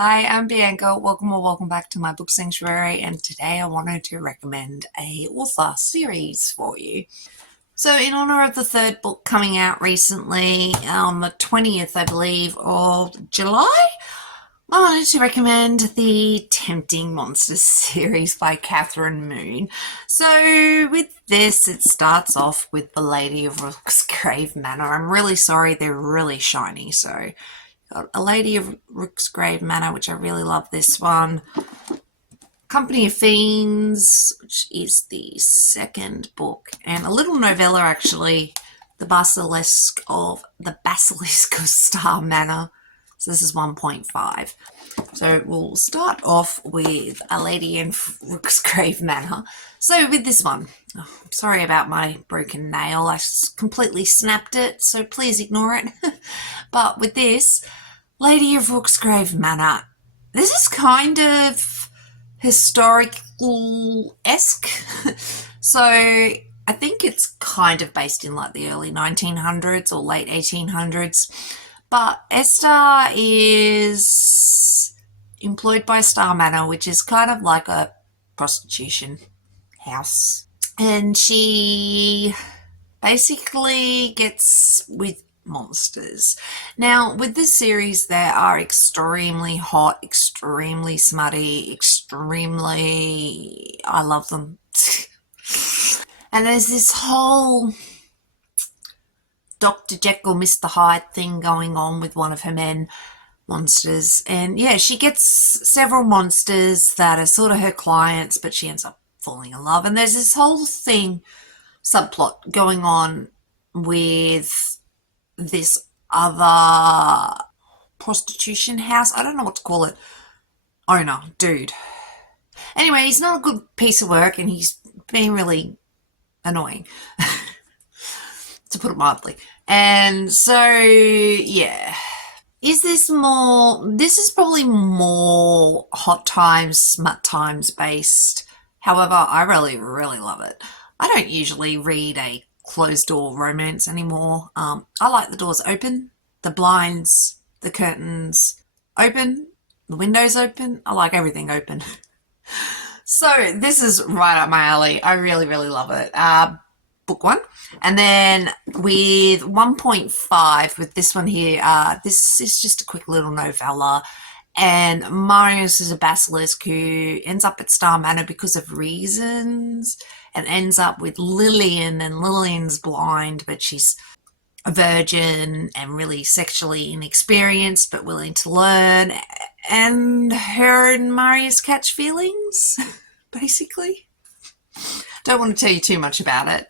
Hi, I'm Bianca. Welcome or welcome back to my book sanctuary, and today I wanted to recommend a author series for you. So, in honor of the third book coming out recently, on the 20th, I believe, of July, I wanted to recommend the Tempting Monsters series by Kathryn Moon. So, with this, it starts off with The Lady of Rook's Grave Manor. I'm really sorry, they're really shiny, so got A Lady of Rook's Grave Manor, which I really love this one. Company of Fiends, which is the second book, and a little novella actually, The Basilisk of Star Manor. So this is 1.5. So we'll start off with A Lady in Rook's Grave Manor. So with this one, I'm sorry about my broken nail. I completely snapped it, so please ignore it. But with this, Lady of Rook's Grave Manor, this is kind of historical-esque. So I think it's kind of based in like the early 1900s or late 1800s. But Esther is employed by Star Manor, which is kind of like a prostitution house. And she basically gets with monsters. Now, with this series, they are extremely hot, extremely smutty, extremely... I love them. And there's this whole Dr. Jekyll, Mr. Hyde thing going on with one of her men monsters. And yeah, she gets several monsters that are sort of her clients, but she ends up falling in love. And there's this whole thing, subplot going on with this other prostitution house. I don't know what to call it. Owner, dude. Anyway, he's not a good piece of work and he's been really annoying. To put it mildly. And so, yeah. Is this more... This is probably more hot times, smut times based. However, I really, really love it. I don't usually read a closed door romance anymore. I like the doors open, the blinds, the curtains open, the windows open. I like everything open. So this is right up my alley. I really, really love it. Book one. And then with 1.5, with this one here, this is just a quick little novella. And Marius is a basilisk who ends up at Star Manor because of reasons and ends up with Lillian, and Lillian's blind, but she's a virgin and really sexually inexperienced but willing to learn. And her and Marius catch feelings, basically. Don't want to tell you too much about it.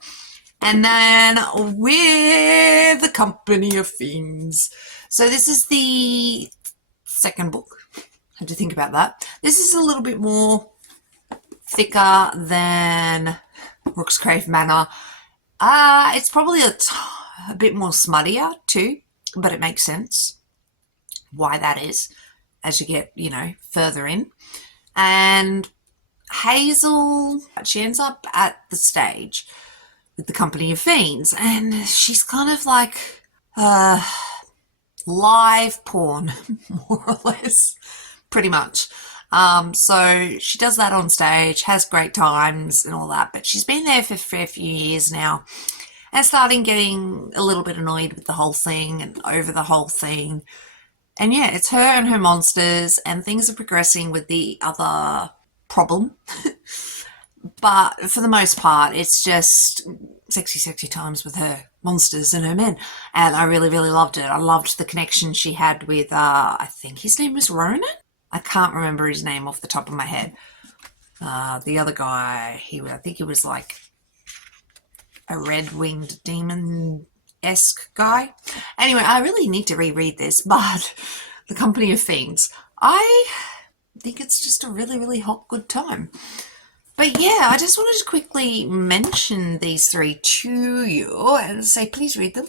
And then with The Company of Fiends. So this is the second book. I had to think about that. This is a little bit more thicker than Rook's Grave Manor. It's probably a bit more smuttier too, but it makes sense why that is as you get, further in. And Hazel, she ends up at the stage with The Company of Fiends, and she's kind of like live porn, more or less, pretty much. So she does that on stage, has great times and all that, but she's been there for a fair few years now and starting getting a little bit annoyed with the whole thing and over the whole thing. And yeah, it's her and her monsters, and things are progressing with the other problem. But for the most part, it's just sexy, sexy times with her monsters and her men. And I really, really loved it. I loved the connection she had with, I think his name was Ronan? I can't remember his name off the top of my head. The other guy, I think he was like a red-winged demon-esque guy. Anyway, I really need to reread this, but The Company of Fiends, I think it's just a really, really hot, good time. But yeah, I just wanted to quickly mention these three to you and say please read them.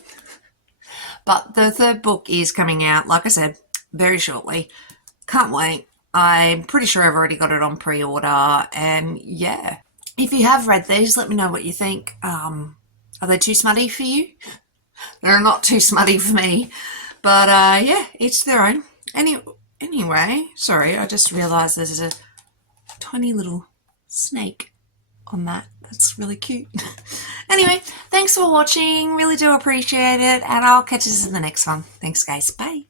But the third book is coming out, like I said, very shortly. Can't wait. I'm pretty sure I've already got it on pre-order. And yeah, if you have read these, let me know what you think. Are they too smutty for you? They're not too smutty for me. But yeah, each their own. Anyway, sorry, I just realised there's a tiny little snake on that. That's really cute. Anyway, thanks for watching. Really do appreciate it. And I'll catch you in the next one. Thanks, guys. Bye.